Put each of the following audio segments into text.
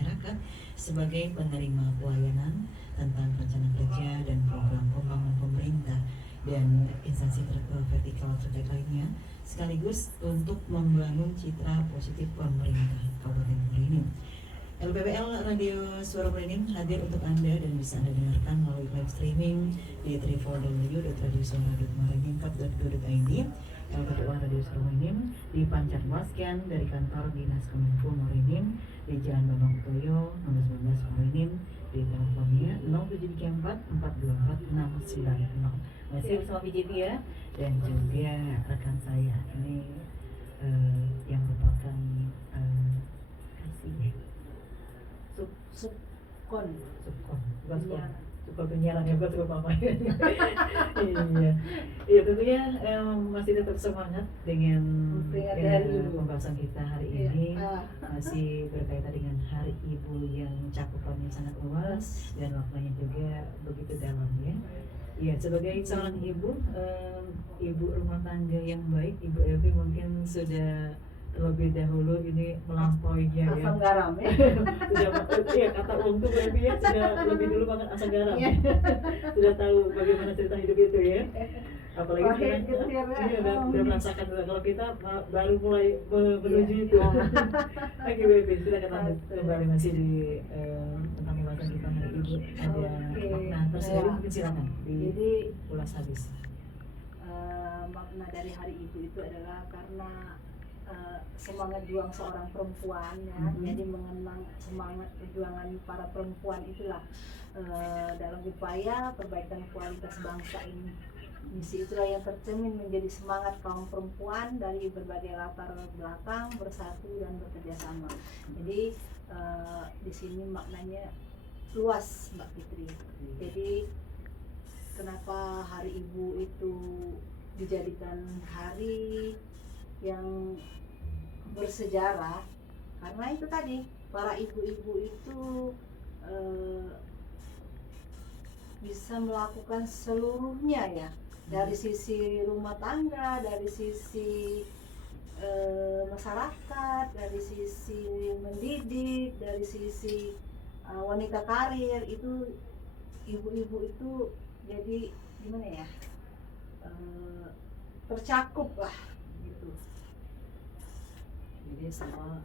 masyarakat sebagai penerima pelayanan tentang rencana kerja dan program pembangunan pemerintah dan instansi vertikal terkait lainnya, sekaligus untuk membangun citra positif pemerintah Kabupaten Muarajambi. LPPL Radio Suara Muarajambi hadir untuk Anda dan bisa Anda dengarkan melalui live streaming di www.radiosuara.muarajambi.go.id. LPPL Radio Suara Muarajambi dipancarluaskan dari kantor Dinas Kominfo Muarajambi di Jalan Bambang Utoyo nomor 19 Muarajambi di teleponnya 0734 424 690. Masih bersama PJP ya, dan juga rekan saya ini yang merupakan kasih subkon penyiaran ya, buat Bapak. Iya tentunya masih tetap semangat dengan pembahasan kita hari ini, masih berkaitan dengan Hari Ibu yang cakupannya sangat luas dan maknanya juga begitu dalam ya. Iya, sebagai seorang ibu, ibu rumah tangga yang baik, Ibu Evi mungkin sudah terlebih dahulu ini melampauinya ya. Asam garam ya. Sudah ya, kata Om tuh Evi ya, sudah lebih dulu makan asam garam. Sudah tahu bagaimana cerita hidup itu ya. Apalagi sekarang udah merasakan juga, kalau kita baru mulai menuju itu. Oke Evi, silakan lanjut kembali masih di tentang pembahasan kita hari Ibu. Ada makna tersendiri, mungkin silakan diulas habis. Makna dari Hari Ibu itu adalah karena semangat juang seorang perempuan ya, jadi mengenang semangat perjuangan para perempuan itulah dalam upaya perbaikan kualitas bangsa ini. Misi itulah yang tercermin menjadi semangat kaum perempuan dari berbagai latar belakang bersatu dan bekerja sama. Jadi di sini maknanya luas Mbak Fitri. Jadi kenapa Hari Ibu itu dijadikan hari yang bersejarah, karena itu tadi para ibu-ibu itu bisa melakukan seluruhnya ya, dari sisi rumah tangga, dari sisi masyarakat, dari sisi mendidik, dari sisi wanita karir. Itu ibu-ibu itu jadi gimana ya, tercakup lah gitu. Jadi semua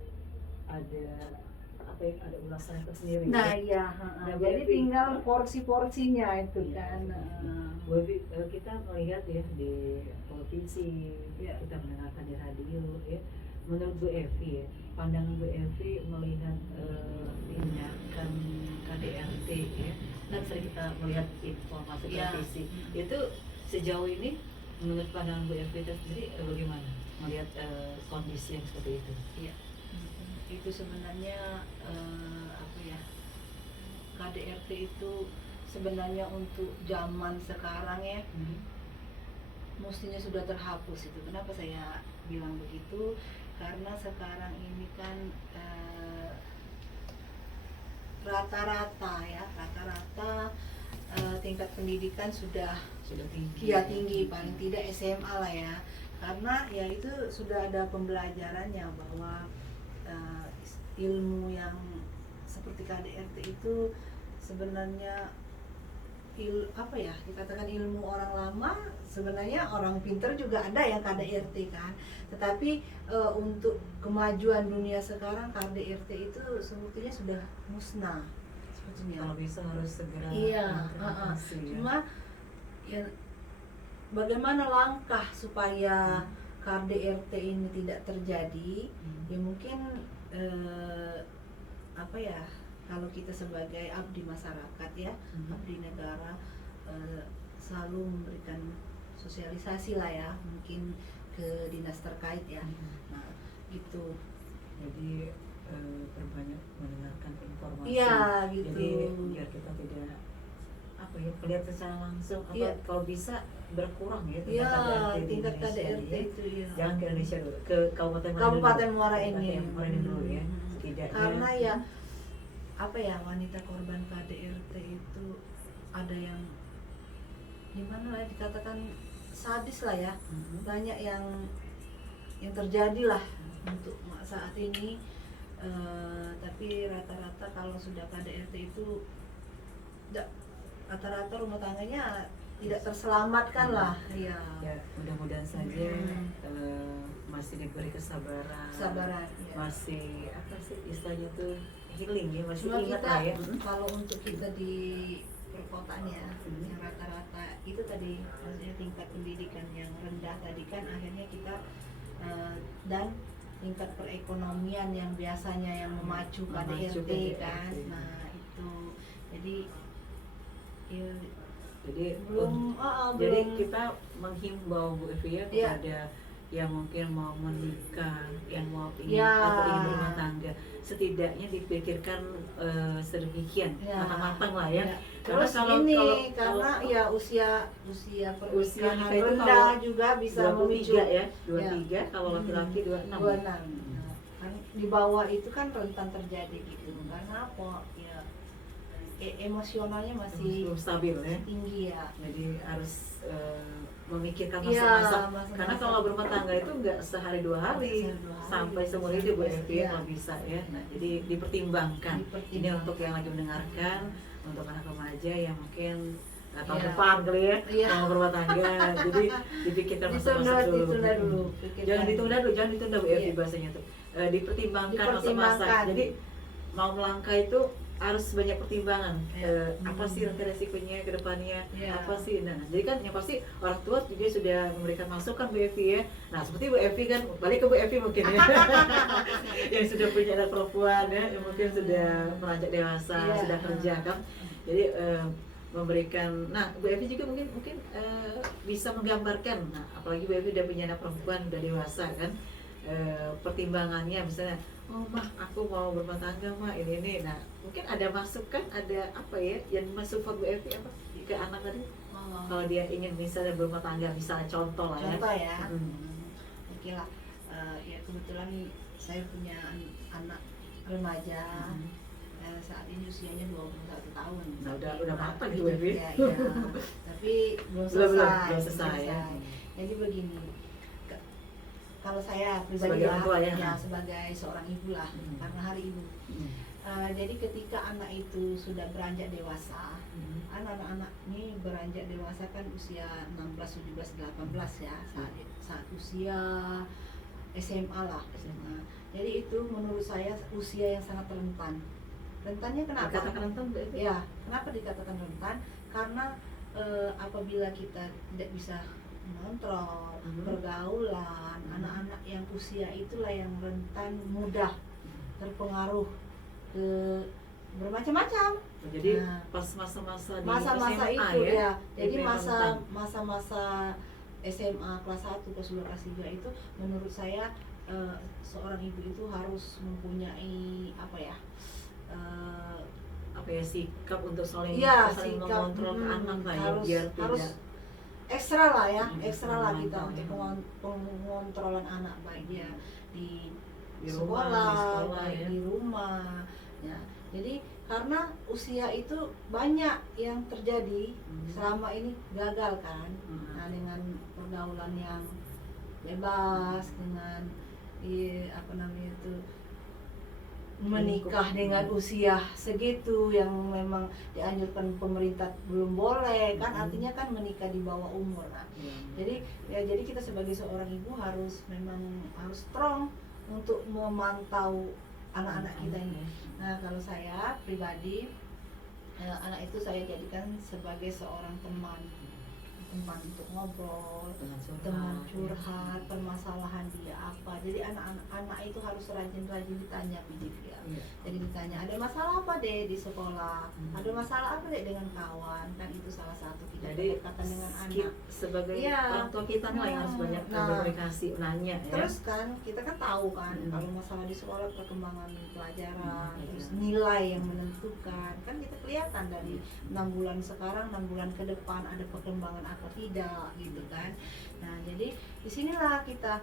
ada apa ya, ada ulasan tersendiri. Nah iya, jadi tinggal porsi-porsinya itu kan. Bu Evi, kita melihat ya di televisi, ya, kita mendengarkan di radio ya. Menurut Bu Evi ya, pandangan Bu Evi melihat tindakan KDRT ya, kan sering kita melihat informasi televisi itu sejauh ini, menurut pandangan Bu Evi itu sendiri bagaimana melihat kondisi yang seperti itu? Iya, itu sebenarnya apa ya, KDRT itu sebenarnya untuk zaman sekarang ya, mestinya sudah terhapus itu. Kenapa saya bilang begitu? Karena sekarang ini kan rata-rata tingkat pendidikan sudah tinggi. Ya tinggi, paling tidak SMA lah ya. Karena ya itu sudah ada pembelajarannya bahwa ilmu yang seperti KDRT itu sebenarnya apa ya, dikatakan ilmu orang lama, sebenarnya orang pinter juga ada yang KDRT kan. Tetapi untuk kemajuan dunia sekarang KDRT itu sebetulnya sudah musnah sebetulnya. Kalau bisa harus segera. Iya, cuma ya bagaimana langkah supaya KDRT ini tidak terjadi? Ya mungkin apa ya, kalau kita sebagai abdi masyarakat ya, abdi negara, selalu memberikan sosialisasi lah ya, mungkin ke dinas terkait ya. Nah gitu. Jadi terbanyak mendengarkan informasi. Iya gitu. Jadi biar kita tidak apa ya, melihat secara langsung atau kalau bisa berkurang ya tingkat KDRT itu ya. Jangan ke Indonesia dulu, ke Kabupaten Muarajambi dulu ya. Setidaknya karena ya apa ya, wanita korban KDRT itu ada yang gimana lah dikatakan sadis lah ya. Banyak yang terjadi lah untuk saat ini. Tapi rata-rata kalau sudah KDRT itu rata-rata rumah tangganya tidak terselamatkan lah ya. Ya, mudah-mudahan saja Hmm. masih diberi kesabaran, Kesabaran ya. masih apa sih istilahnya tuh healing ya, masih Cuma ingat kita lah ya. kalau untuk kita di perkotaan ya, yang rata-rata itu tadi maksudnya tingkat pendidikan yang rendah tadi kan akhirnya kita dan tingkat perekonomian yang biasanya yang memacu KDRT kan. Nah itu jadi ya, Jadi belum jadi belum kita menghimbau Bu Evi ya Iya. kepada yang mungkin mau menikah, yang mau ingin Ya. atau ingin berumah tangga, setidaknya dipikirkan sedemikian Ya. matang-matang lah ya. Ya. Karena Terus kalau- ini kalau- karena kalau- ya usia pernikahan nikah itu rendah kalau juga bisa memicu 23 ya, 23 kalau laki-laki 26. 26. Nah, kan di bawah itu kan rentan terjadi gitu. Karena apa? Ya emosionalnya masih Belum stabil ya. tinggi ya. Jadi harus memikirkan Iya, masa-masa. masa-masa. Karena kalau berumah tangga itu enggak sehari dua hari, Sehari dua hari, sampai seumur hidup Bu sampai- Evi iya. kalau bisa ya. Nah, jadi dipertimbangkan. Ini untuk yang lagi mendengarkan, untuk anak remaja yang mungkin tahun Iya. depan kali ya Iya. mau berumah tangga. Jadi dipikirkan masa-masa dulu. ditunda dulu. Pikirkan. Jangan ditunda Bu Evi Iya. bahasanya tuh. Dipertimbangkan masa-masa. Dipertimbangkan. Jadi mau melangkah itu harus banyak pertimbangan. Iya. Apa sih nanti resikonya ke depannya? Iya. Apa sih? Nah, jadi kan yang pasti orang tua juga sudah memberikan masukan Bu Evi ya. Nah, seperti Bu Evi kan, balik ke Bu Evi mungkin ya. yang sudah punya anak perempuan ya, yang mungkin sudah beranjak dewasa, Iya. sudah kerja kan. Jadi memberikan, nah Bu Evi juga mungkin bisa menggambarkan. Nah, apalagi Bu Evi udah punya anak perempuan, udah dewasa kan. Pertimbangannya misalnya, oh mah aku mau berumah tangga mah ini. Nah, mungkin ada masukan, ada apa ya yang masuk Bu Evi apa ke anak tadi? Kalau dia ingin misalnya berumah tangga, misalnya contoh lah ya. Contoh ya. Hmm. Oke lah. Ya kebetulan saya punya anak remaja. Saat ini usianya 21 tahun. Nah, udah Nah, matang gitu, Evi. ya, ya. Tapi belum Belum selesai. selesai ya. Jadi begini, kalau saya pribadi Sebagai orang tua ya. sebagai seorang ibu lah, karena hari ibu. Jadi ketika anak itu sudah beranjak dewasa, anak-anak ini beranjak dewasa kan usia 16, 17, 18 ya, saat usia SMA lah. Jadi itu menurut saya usia yang sangat rentan. Rentannya kenapa? Dikatakan rentan Bu Evi? Ya, kenapa dikatakan rentan? Karena apabila kita tidak bisa mengontrol pergaulan, anak-anak yang usia itulah yang rentan mudah terpengaruh ke bermacam-macam. Jadi Nah, pas masa-masa di masa-masa SMA itu ya. ya. Jadi memang rentan. masa-masa SMA kelas 1, kelas 2, kelas 3 itu menurut saya seorang ibu itu harus mempunyai apa ya? Apa ya, sikap untuk saling Iya, saling sikap, mengontrol ke anak lah ya, harus- biar harus tidak ekstra lah ya, ekstra lah mengontrol kita ya. untuk pengontrolan anak, baik dia di Di sekolah, rumah, baik ya. di rumah ya. Jadi karena usia itu banyak yang terjadi selama ini gagal kan. Nah, dengan pergaulan yang bebas, dengan apa namanya itu menikah dengan usia segitu yang memang dianjurkan pemerintah belum boleh kan, artinya kan menikah di bawah umur. Nah, jadi kita sebagai seorang ibu harus strong untuk memantau anak-anak kita ini. Nah, kalau saya pribadi anak itu saya jadikan sebagai seorang teman untuk ngobrol, teman curhat, permasalahan dia apa. Jadi anak-anak itu harus rajin-rajin ditanya, ya. Jadi ditanya, ada masalah apa deh di sekolah? Ada masalah apa deh dengan kawan? Kan itu salah satu kita Jadi berdekatan dengan anak. sebagai Iya. orang tua kita lah yang harus banyak Nah, berkomunikasi, nanya ya. Terus kan kita kan tahu kan kalau masalah di sekolah perkembangan pelajaran, terus Iya. nilai yang menentukan kan kita kelihatan dari 6 bulan sekarang, 6 bulan ke depan ada perkembangan apa tidak gitu kan. Nah, jadi disinilah kita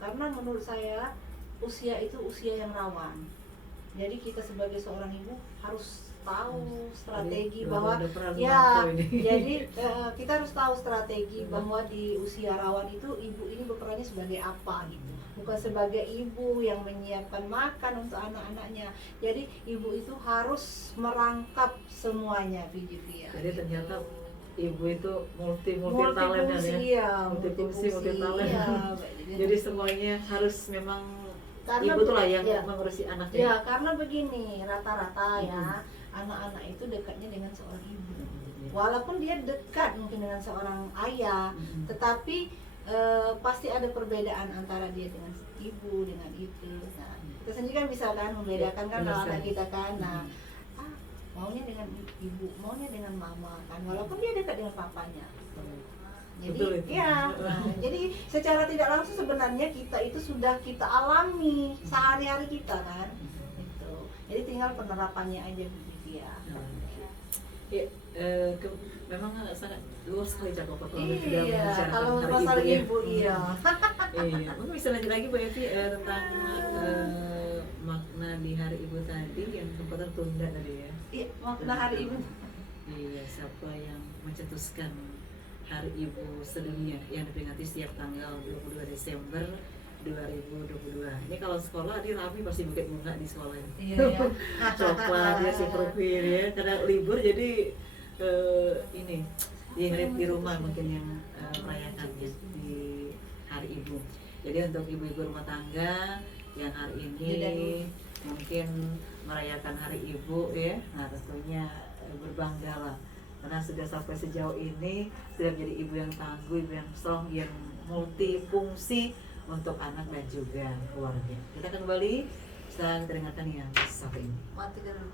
karena menurut saya usia itu usia yang rawan. Jadi kita sebagai seorang ibu harus tahu strategi Jadi, bahwa udah pernah ya, memantau ini. jadi kita harus tahu strategi bahwa di usia rawan itu ibu ini berperannya sebagai apa gitu. Bukan sebagai ibu yang menyiapkan makan untuk anak-anaknya. Jadi ibu itu harus merangkap semuanya, Vijivia. Jadi ternyata ibu itu multi talent ya. Iya, Multifungsi, multi talent. iya. Jadi semuanya harus memang Karena ibu tuh lah yang ya, mengurusi anaknya. ya, karena begini, rata-rata ya, anak-anak itu dekatnya dengan seorang ibu. Walaupun dia dekat mungkin dengan seorang ayah, tetapi pasti ada perbedaan antara dia dengan ibu, dengan itu. Nah, kita sendiri kan bisa kan membedakan kan kalau anak kita kan. Nah, maunya dengan ibu, maunya dengan mama kan, walaupun dia dekat dengan papanya. Jadi Betul itu. ya, jadi secara tidak langsung sebenarnya kita itu sudah kita alami sehari-hari kita kan. Gitu. Jadi tinggal penerapannya aja begitu ya. Ya, memang sangat luas sekali cakupan kalau Iya, sudah membicarakan kalau Hari masalah ya. ibu iya. Iya, mungkin bisa lanjut lagi Bu Evi tentang makna di Hari Ibu tadi yang sempat tertunda tadi ya. Iya, makna hari ibu. Iya, siapa yang mencetuskan Hari Ibu sedunia yang diperingati setiap tanggal 22 Desember 2022. Ini kalau sekolah dia rapi pasti buket bunga di sekolah ini. Iya ya. Coklat ya si profil ya, karena libur jadi ini diingat di rumah mungkin yang merayakannya di Hari Ibu. Jadi untuk ibu-ibu rumah tangga yang hari ini mungkin merayakan Hari Ibu ya, nah tentunya berbanggalah karena sudah sampai sejauh ini sudah menjadi ibu yang tangguh, ibu yang strong, yang multifungsi untuk anak dan juga keluarga. Kita akan kembali setelah teringatkan yang satu ini. Mati dulu.